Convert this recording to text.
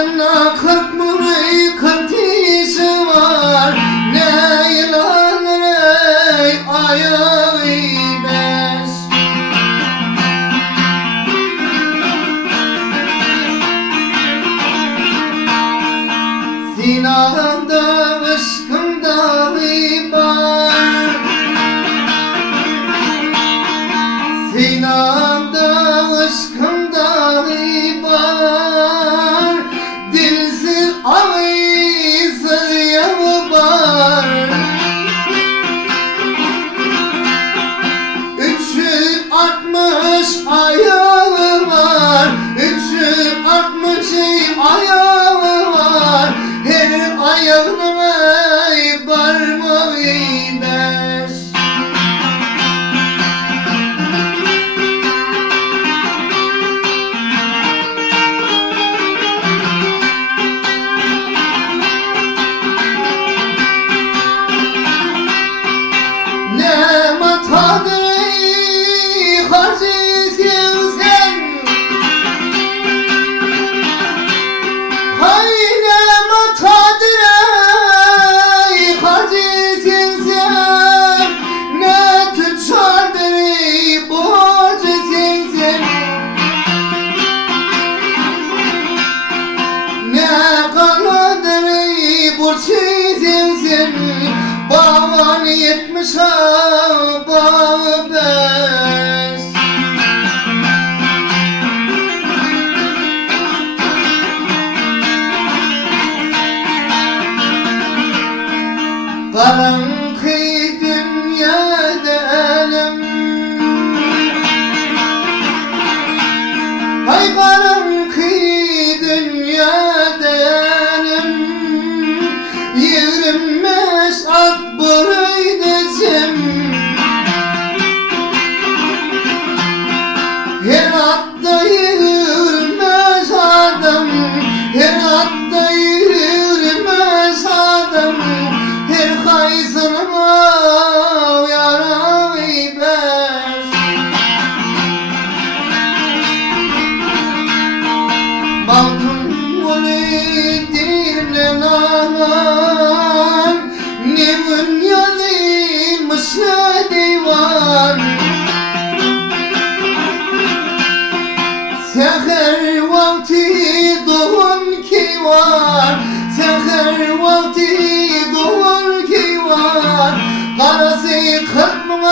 Ağzına 40 mırı 40 dişi var. Ne yılanır ey ayağı beş. Sinanda aşkımda var. Sinanda aşkımda var. Dilsiz ağzı yağı var. 360 ayağı var. 360 ayağı var. Her ayağına parmağı beş. Ne matadır ey hacizsin sen. Hay ne matadır ey hacizsin sen. Ne tüccardır ey borcizsin sen. Ne karadır ey borcizsin sen. Bağın 70 bağı beş. Karanlık dünyada elim. Hay karanlık dünyada elim. Yürünmez at buraydıcım. Her atta yürümez adam. Her atta yürümez adam. Her kayısına yarayı beş. Baktım bunu dinlen aman. Ne dünyalıymış ne divan. Seher vakti doğan ki var. Seher vakti doğan ki var. Karası 40 mı